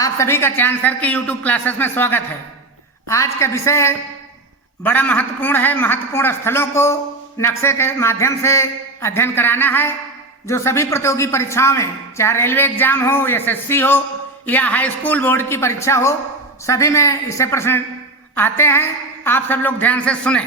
आप सभी का चांद सर की यूट्यूब क्लासेस में स्वागत है। आज का विषय बड़ा महत्वपूर्ण है। महत्वपूर्ण स्थलों को नक्शे के माध्यम से अध्ययन कराना है, जो सभी प्रतियोगी परीक्षाओं में, चाहे रेलवे एग्जाम हो, एसएससी हो या हाई स्कूल बोर्ड की परीक्षा हो, सभी में इससे प्रश्न आते हैं। आप सब लोग ध्यान से सुने।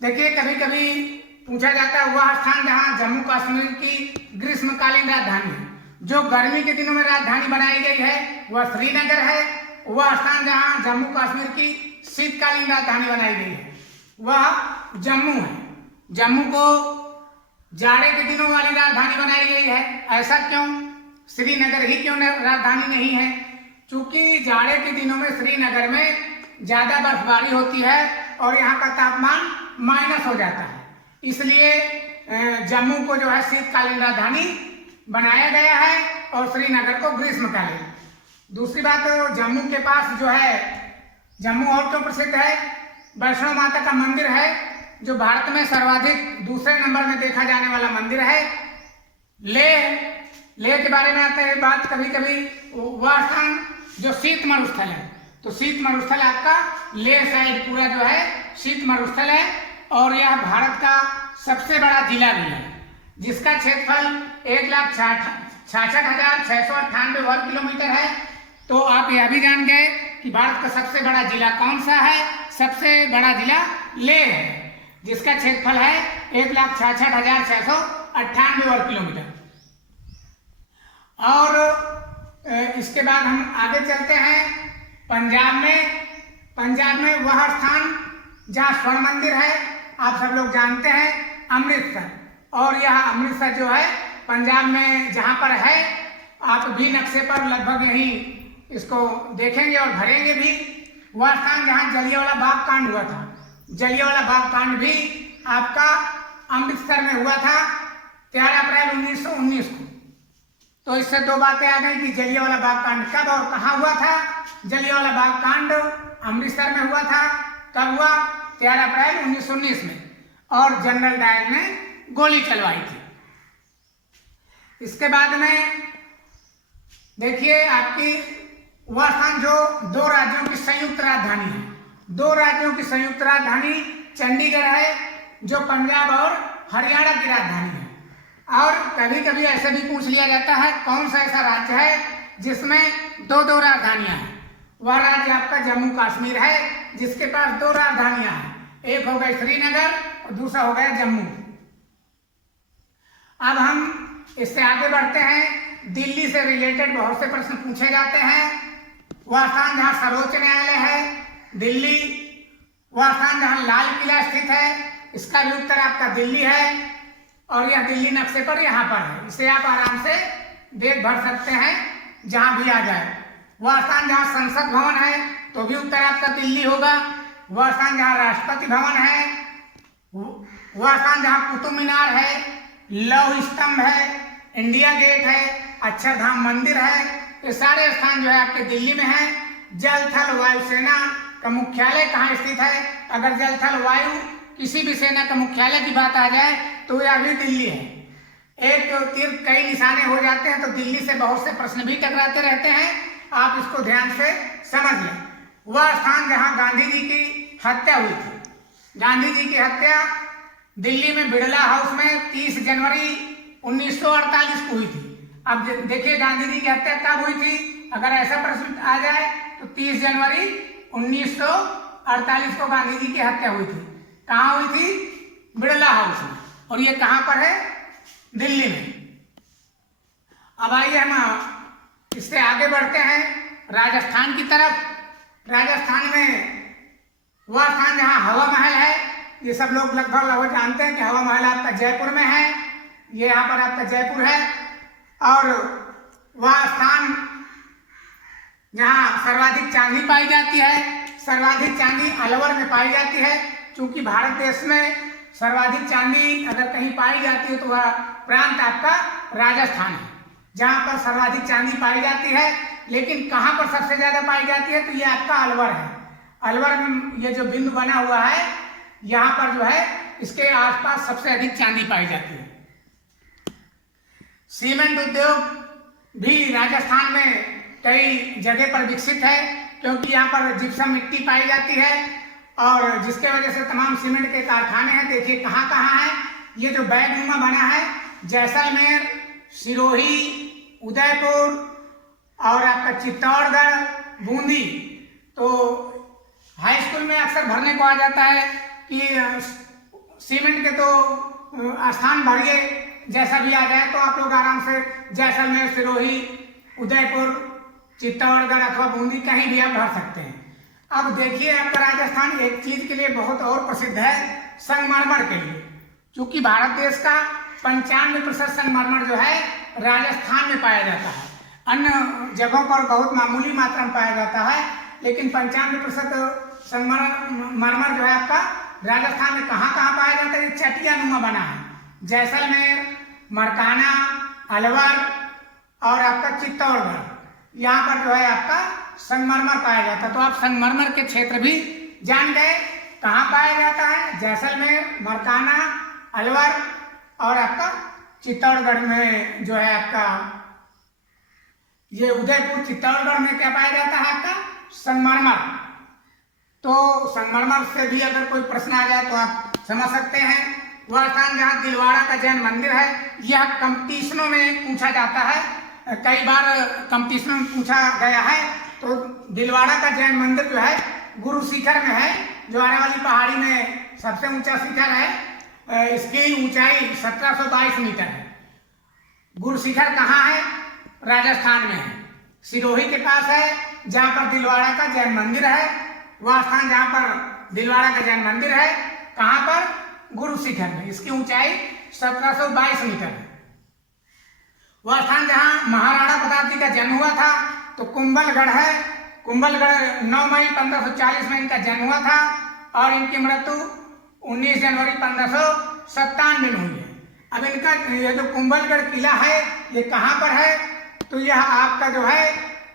देखिए, कभी कभी पूछा जाता है वह स्थान जहाँ जम्मू कश्मीर की ग्रीष्मकालीन राजधानी है, जो गर्मी के दिनों में राजधानी बनाई गई है, वह श्रीनगर है। वह स्थान जहाँ जम्मू कश्मीर की शीतकालीन राजधानी बनाई गई है, वह जम्मू है। जम्मू को जाड़े के दिनों वाली राजधानी बनाई गई है। ऐसा क्यों? श्रीनगर ही क्यों राजधानी नहीं है? क्योंकि जाड़े के दिनों में श्रीनगर में ज्यादा बर्फबारी होती है और यहाँ का तापमान माइनस हो जाता है, इसलिए जम्मू को जो है शीतकालीन राजधानी बनाया गया है और श्रीनगर को ग्रीष्मकालीन। दूसरी बात, जम्मू के पास जो है, जम्मू और क्यों प्रसिद्ध है? वैष्णो माता का मंदिर है, जो भारत में सर्वाधिक दूसरे नंबर में देखा जाने वाला मंदिर है। लेह के बारे में आता है बात कभी कभी। वह स्थान जो शीत मरुस्थल है, तो शीत मरुस्थल आपका लेह साइड पूरा जो है शीत मरुस्थल है, और यह भारत का सबसे बड़ा जिला भी है, जिसका क्षेत्रफल 1,66,698 वर्ग किलोमीटर है। तो आप यह भी जान गए कि भारत का सबसे बड़ा जिला कौन सा है? सबसे बड़ा जिला लेह है, जिसका क्षेत्रफल है 1,66,698 वर्ग किलोमीटर। और इसके बाद हम आगे चलते हैं। पंजाब में वह स्थान जहाँ स्वर्ण मंदिर है, आप सब लोग जानते हैं, अमृतसर। और यह अमृतसर जो है पंजाब में जहाँ पर है, आप भी नक्शे पर लगभग यही इसको देखेंगे और भरेंगे भी। वह स्थान जहाँ जलियांवाला बाग कांड हुआ था, जलियांवाला बाग कांड भी आपका अमृतसर में हुआ था 13 अप्रैल 1919 को। तो इससे दो बातें आ गई कि जलियांवाला बाग कांड कब और कहाँ हुआ था। जलियांवाला बाग कांड अमृतसर में हुआ था। कब हुआ? 13 अप्रैल 1919 में, और जनरल डायर ने गोली चलवाई थी। इसके बाद में देखिए, आपकी वह स्थान जो दो राज्यों की संयुक्त राजधानी है। दो राज्यों की संयुक्त राजधानी चंडीगढ़ है, जो पंजाब और हरियाणा की राजधानी है। और कभी कभी ऐसे भी पूछ लिया जाता है कौन सा ऐसा राज्य है जिसमें दो राजधानियां हैं। वह राज्य आपका जम्मू कश्मीर है, जिसके पास दो राजधानियां हैं। एक हो गई श्रीनगर और दूसरा हो गया जम्मू। अब हम इससे आगे बढ़ते हैं। दिल्ली से रिलेटेड बहुत से प्रश्न पूछे जाते हैं। वह स्थान जहाँ सर्वोच्च न्यायालय है, दिल्ली। वह स्थान जहाँ लाल किला स्थित है, इसका भी उत्तर आपका दिल्ली है, और यह दिल्ली नक्शे पर यहाँ पर है। इसे आप आराम से देख भर सकते हैं जहाँ भी आ जाए। वह स्थान जहाँ संसद भवन है, तो भी उत्तर आपका दिल्ली होगा। वह स्थान जहाँ राष्ट्रपति भवन है, वह स्थान जहाँ कुतुब मीनार है, लौह स्तंभ है, इंडिया गेट है, अक्षरधाम मंदिर है, ये सारे स्थान जो है आपके दिल्ली में है। जल थल वायुसेना का मुख्यालय कहाँ स्थित है? अगर जल थल वायु किसी भी सेना का मुख्यालय की बात आ जाए तो यह भी दिल्ली है। एक तीर कई निशाने हो जाते हैं, तो दिल्ली से बहुत से प्रश्न भी टकराते रहते हैं। आप इसको ध्यान से समझ लें। वह स्थान जहाँ गांधी जी की हत्या हुई थी। गांधी जी की हत्या दिल्ली में बिड़ला हाउस में 30 जनवरी 1948 को हुई थी। अब देखिए, गांधी जी की हत्या कब हुई थी? अगर ऐसा प्रश्न आ जाए तो 30 जनवरी 1948 को गांधी जी की हत्या हुई थी। कहाँ हुई थी? बिड़ला हाउस में। और ये कहाँ पर है? दिल्ली में। अब आइए हम इससे आगे बढ़ते हैं राजस्थान की तरफ। राजस्थान में वह स्थान जहाँ हवा महल है, ये सब लोग लगभग जानते हैं कि हवा महल आपका जयपुर में है। ये यहाँ पर आपका जयपुर है। और वह स्थान जहाँ सर्वाधिक चांदी पाई जाती है, सर्वाधिक चांदी अलवर में पाई जाती है। क्योंकि भारत देश में सर्वाधिक चांदी अगर कहीं पाई जाती है तो वह प्रांत आपका राजस्थान है, जहाँ पर सर्वाधिक चांदी पाई जाती है। लेकिन कहाँ पर सबसे ज्यादा पाई जाती है? तो ये आपका अलवर है। अलवर में ये जो बिंदु बना हुआ है, यहाँ पर जो है इसके आसपास सबसे अधिक चांदी पाई जाती है। सीमेंट उद्योग भी राजस्थान में कई जगह पर विकसित है, क्योंकि यहाँ पर जिप्सम मिट्टी पाई जाती है और जिसके वजह से तमाम सीमेंट के कारखाने हैं। देखिए कहाँ कहाँ है। ये जो बैग नुमा बना है, जैसलमेर, सिरोही, उदयपुर और आपका चित्तौड़गढ़, बूंदी। तो हाई स्कूल में अक्सर भरने को आ जाता है कि सीमेंट के तो स्थान भरिए, जैसा भी आ जाए तो आप लोग आराम से जैसलमेर, सिरोही, उदयपुर, चित्तौड़गढ़ अथवा बूंदी कहीं भी आप भर सकते हैं। अब देखिए आपका राजस्थान एक चीज के लिए बहुत और प्रसिद्ध है, संगमरमर के लिए। क्योंकि भारत देश का 95% संगमरमर जो है राजस्थान में पाया जाता है। अन्य जगहों पर बहुत मामूली मात्रा में पाया जाता है, लेकिन 95% संगमरमर जो है आपका राजस्थान में कहाँ कहाँ पाया जाता है। चटिया नुमा बना है, जैसलमेर, मरकाना, अलवर और आपका चित्तौड़गढ़, यहाँ पर जो है आपका संगमरमर पाया जाता है। तो आप संगमरमर के क्षेत्र भी जान गए कहाँ पाया जाता है। जैसलमेर, मरकाना, अलवर और आपका चित्तौड़गढ़ में जो है आपका ये उदयपुर, चित्तौड़गढ़ में क्या पाया जाता है आपका संगमरमर। तो संगमरमर से भी अगर कोई प्रश्न आ जाए तो आप समझ सकते हैं। वह स्थान जहाँ दिलवाड़ा का जैन मंदिर है, यह कंपटीशनों में पूछा जाता है, कई बार कंपटीशन में पूछा गया है। तो दिलवाड़ा का जैन मंदिर जो है गुरु शिखर में है, जो आने वाली पहाड़ी में सबसे ऊंचा शिखर है। इसकी ऊंचाई 1722 मीटर है। गुरु शिखर कहाँ है? राजस्थान में है, सिरोही के पास है, जहाँ पर दिलवाड़ा का जैन मंदिर है। वह स्थान जहाँ पर दिलवाड़ा का जैन मंदिर है, कहाँ पर? गुरु शिखर में। इसकी ऊंचाई 1722 मीटर है। वह स्थान जहाँ महाराणा प्रताप जी का जन्म हुआ था तो कुंभलगढ़ है। कुंभलगढ़ 9 मई 1540 में इनका जन्म हुआ था और इनकी मृत्यु 19 जनवरी 1597 में हुई है। अब इनका ये जो कुंभलगढ़ किला है ये कहाँ पर है? तो यह आपका जो है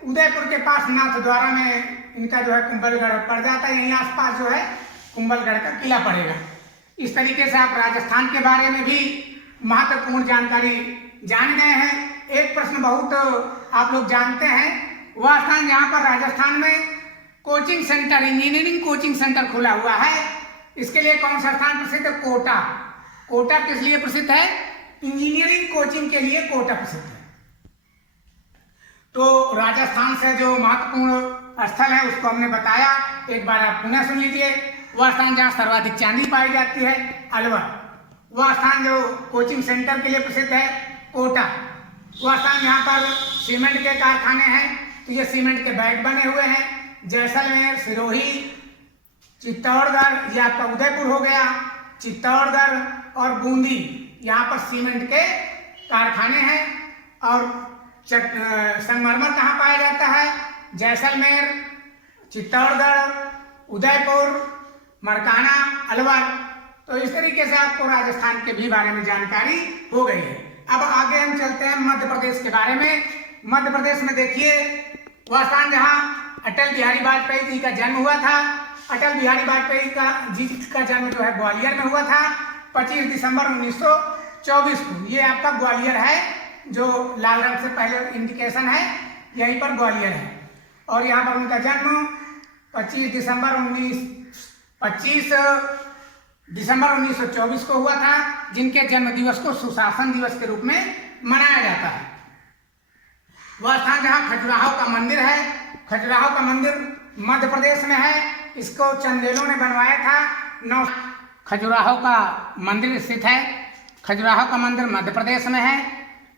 उदयपुर के पास नाथद्वारा में इनका जो है कुंभलगढ़ पड़ जाता है। यहीं आसपास जो है कुंभलगढ़ का किला पड़ेगा। इस तरीके से आप राजस्थान के बारे में भी महत्वपूर्ण जानकारी जान गए हैं। एक प्रश्न बहुत आप लोग जानते हैं, वह स्थान जहाँ पर राजस्थान में coaching centre, engineering coaching centre खुला हुआ है, इसके लिए कौन सा स्थान प्रसिद्ध है? कोटा। कोटा किस लिए प्रसिद्ध है? इंजीनियरिंग कोचिंग के लिए कोटा प्रसिद्ध है। तो राजस्थान से जो महत्वपूर्ण स्थल है उसको हमने बताया, एक बार आप पुनः सुन लीजिए। वह स्थान जहाँ सर्वाधिक चांदी पाई जाती है, अलवर। वह स्थान जो कोचिंग सेंटर के लिए प्रसिद्ध है, कोटा। वह स्थान यहाँ पर सीमेंट के कारखाने हैं, तो ये सीमेंट के बैग बने हुए हैं। जैसलमेर, सिरोही, चित्तौड़गढ़, ये आपका उदयपुर हो गया, चित्तौड़गढ़ और बूंदी, यहाँ पर सीमेंट के कारखाने हैं। और संगमरमर कहाँ पाया जाता है? जैसलमेर, चित्तौड़गढ़, उदयपुर, मरकाना, अलवर। तो इस तरीके से आपको राजस्थान के भी बारे में जानकारी हो गई है। अब आगे हम चलते हैं मध्य प्रदेश के बारे में। मध्य प्रदेश में देखिए वह स्थान जहाँ अटल बिहारी वाजपेयी जी का जन्म हुआ था। अटल बिहारी वाजपेयी जी का जन्म जो है ग्वालियर में हुआ था 25 दिसंबर 1924 को। ये आपका ग्वालियर है, जो लाल रंग से पहले इंडिकेशन है, यहीं पर ग्वालियर है। और यहाँ पर उनका जन्म 25 दिसंबर 1924 को हुआ था, जिनके जन्म दिवस को सुशासन दिवस के रूप में मनाया जाता है। वह स्थान जहाँ खजुराहो का मंदिर है, खजुराहो का मंदिर मध्य प्रदेश में है, इसको चंदेलों ने बनवाया था। खजुराहो का मंदिर स्थित है। खजुराहो का मंदिर मध्य प्रदेश में है,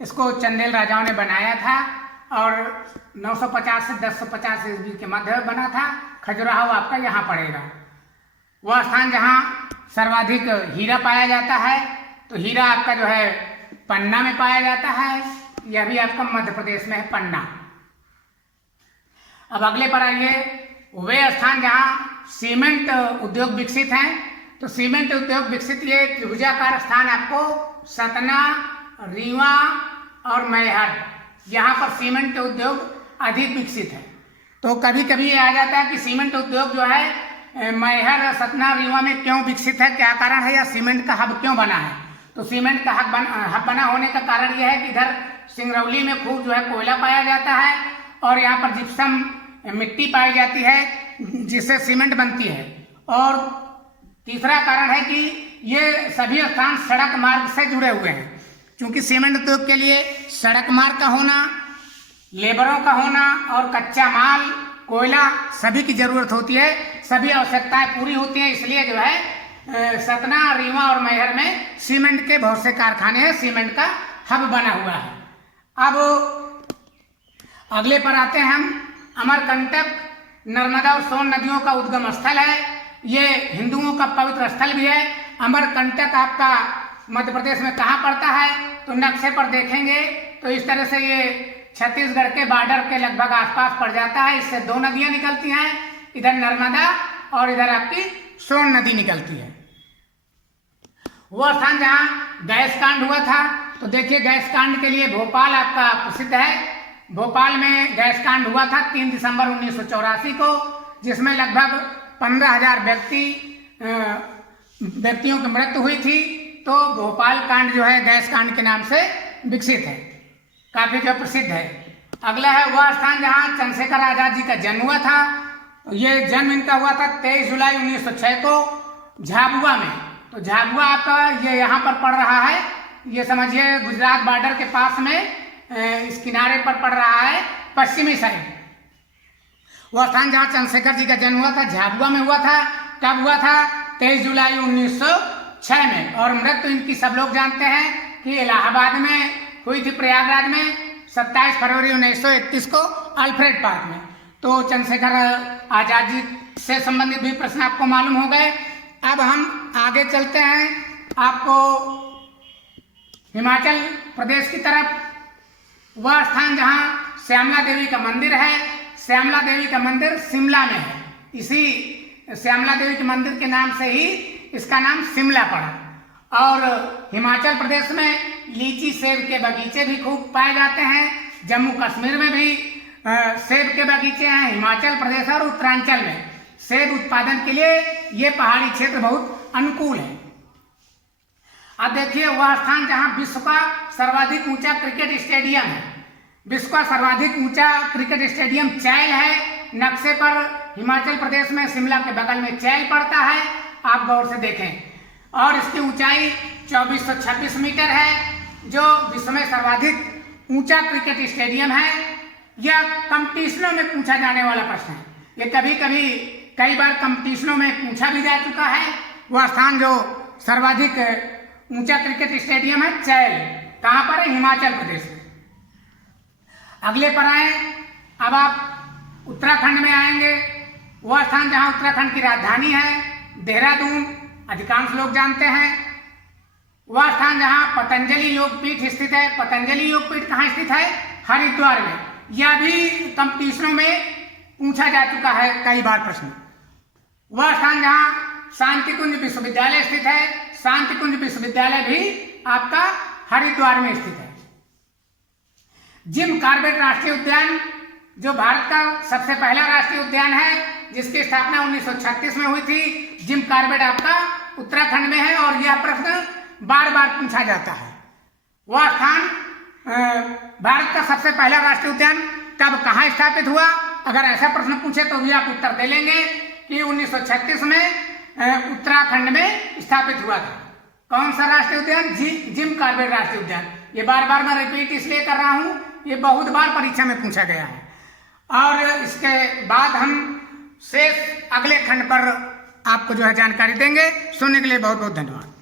इसको चंदेल राजाओं ने बनाया था और 950 से 1050 ईस्वी के मध्य बना था। खजुराहो आपका यहाँ पड़ेगा। वह स्थान जहाँ सर्वाधिक हीरा पाया जाता है, तो हीरा आपका जो है पन्ना में पाया जाता है, यह भी आपका मध्य प्रदेश में है, पन्ना। अब अगले पर आइए, वे स्थान जहाँ सीमेंट उद्योग विकसित हैं। तो सीमेंट उद्योग विकसित ये त्रिभुजाकार स्थान आपको सतना, रीवा और मैहर, यहाँ पर सीमेंट उद्योग अधिक विकसित है। तो कभी कभी ये आ जाता है कि सीमेंट उद्योग जो है मैहर, सतना, रीवा में क्यों विकसित है, क्या कारण है, या सीमेंट का हब क्यों बना है? तो सीमेंट का हब बना होने का कारण यह है कि इधर सिंगरौली में खूब जो है कोयला पाया जाता है और यहाँ पर जिप्सम मिट्टी पाई जाती है जिससे सीमेंट बनती है। और तीसरा कारण है कि ये सभी स्थान सड़क मार्ग से जुड़े हुए हैं, क्योंकि सीमेंट उद्योग के लिए सड़क मार्ग का होना, लेबरों का होना और कच्चा माल, कोयला सभी की जरूरत होती है, सभी आवश्यकताएं पूरी होती हैं। इसलिए जो है सतना, रीवा और मैहर में सीमेंट के बहुत से कारखाने हैं, सीमेंट का हब बना हुआ है। अब अगले पर आते हैं हम। अमरकंटक नर्मदा और सोन नदियों का उद्गम स्थल है। ये हिंदुओं का पवित्र स्थल भी है। अमरकंटक आपका मध्य प्रदेश में कहाँ पड़ता है, तो नक्शे पर देखेंगे तो इस तरह से ये छत्तीसगढ़ के बॉर्डर के लगभग आसपास पड़ जाता है। इससे दो नदियां निकलती हैं, इधर नर्मदा और इधर आपकी सोन नदी निकलती है। वो स्थान जहाँ गैस कांड हुआ था, तो देखिए गैस कांड के लिए भोपाल आपका प्रसिद्ध है। भोपाल में गैस कांड हुआ था 3 दिसंबर 1984 को, जिसमें लगभग 15,000 व्यक्तियों की मृत्यु हुई थी। तो भोपाल कांड जो है गैस कांड के नाम से विकसित है, काफी जो प्रसिद्ध है। अगला है वह स्थान जहाँ चंद्रशेखर आजाद जी का जन्म हुआ था। ये जन्म इनका हुआ था 23 जुलाई 1906 को झाबुआ में। तो झाबुआ आपका ये यहाँ पर पड़ रहा है, ये समझिए गुजरात बॉर्डर के पास में इस किनारे पर पड़ रहा है, पश्चिमी साइड। वह स्थान जहाँ चंद्रशेखर जी का जन्म हुआ था झाबुआ में हुआ था। कब हुआ था? 23 जुलाई 1906 में। और मृत्यु इनकी सब लोग जानते हैं कि इलाहाबाद में हुई थी, प्रयागराज में 27 फरवरी 1931 को अल्फ्रेड पार्क में। तो चंद्रशेखर आजाद जी से संबंधित भी प्रश्न आपको मालूम हो गए। अब हम आगे चलते हैं आपको हिमाचल प्रदेश की तरफ। वह स्थान जहाँ श्यामला देवी का मंदिर है, श्यामला देवी का मंदिर शिमला में है। इसी श्यामला देवी के मंदिर के नाम से ही इसका नाम शिमला पड़ा। और हिमाचल प्रदेश में लीची सेब के बगीचे भी खूब पाए जाते हैं। जम्मू कश्मीर में भी सेब के बगीचे हैं। हिमाचल प्रदेश और उत्तरांचल में सेब उत्पादन के लिए ये पहाड़ी क्षेत्र बहुत अनुकूल है। अब देखिए वह स्थान जहां विश्व का सर्वाधिक ऊंचा क्रिकेट स्टेडियम है। विश्व का सर्वाधिक ऊंचा क्रिकेट स्टेडियम चैल है। नक्शे पर हिमाचल प्रदेश में शिमला के बगल में चैल पड़ता है, आप गौर से देखें। और इसकी ऊंचाई 2426 मीटर है, जो विश्व में सर्वाधिक ऊंचा क्रिकेट स्टेडियम है। यह कंपटीशनों में पूछा जाने वाला प्रश्न है। ये कई बार कंपटीशनों में पूछा भी जा चुका है। वह स्थान जो सर्वाधिक ऊंचा क्रिकेट स्टेडियम है चैल, कहाँ पर है? हिमाचल प्रदेश में। अगले पर आए, अब आप उत्तराखंड में आएंगे। वह स्थान जहाँ उत्तराखंड की राजधानी है देहरादून, अधिकांश लोग जानते हैं। वह स्थान जहाँ पतंजलि योगपीठ स्थित है। पतंजलि योगपीठ कहाँ स्थित है? हरिद्वार में। यह भी कंपटीशनों में पूछा जा चुका है कई बार प्रश्न। वह स्थान जहाँ शांतिकुंज विश्वविद्यालय स्थित है। शांतिकुंज विश्वविद्यालय भी आपका हरिद्वार में स्थित है। जिम कॉर्बेट राष्ट्रीय उद्यान जो भारत का सबसे पहला राष्ट्रीय उद्यान है, जिसकी स्थापना 1936 में हुई थी। जिम कॉर्बेट आपका उत्तराखंड में है और यह प्रश्न बार बार पूछा जाता है। वह स्थान भारत का सबसे पहला राष्ट्रीय उद्यान कब कहाँ स्थापित हुआ? अगर ऐसा प्रश्न पूछे तो भी आप उत्तर दे लेंगे कि 1936 में उत्तराखंड में स्थापित हुआ था। कौन सा राष्ट्रीय उद्यान? जिम कॉर्बेट राष्ट्रीय उद्यान। ये बार बार मैं रिपीट इसलिए कर रहा हूँ, ये बहुत बार परीक्षा में पूछा गया है। और इसके बाद हम शेष अगले खंड पर आपको जो है जानकारी देंगे। सुनने के लिए बहुत बहुत धन्यवाद।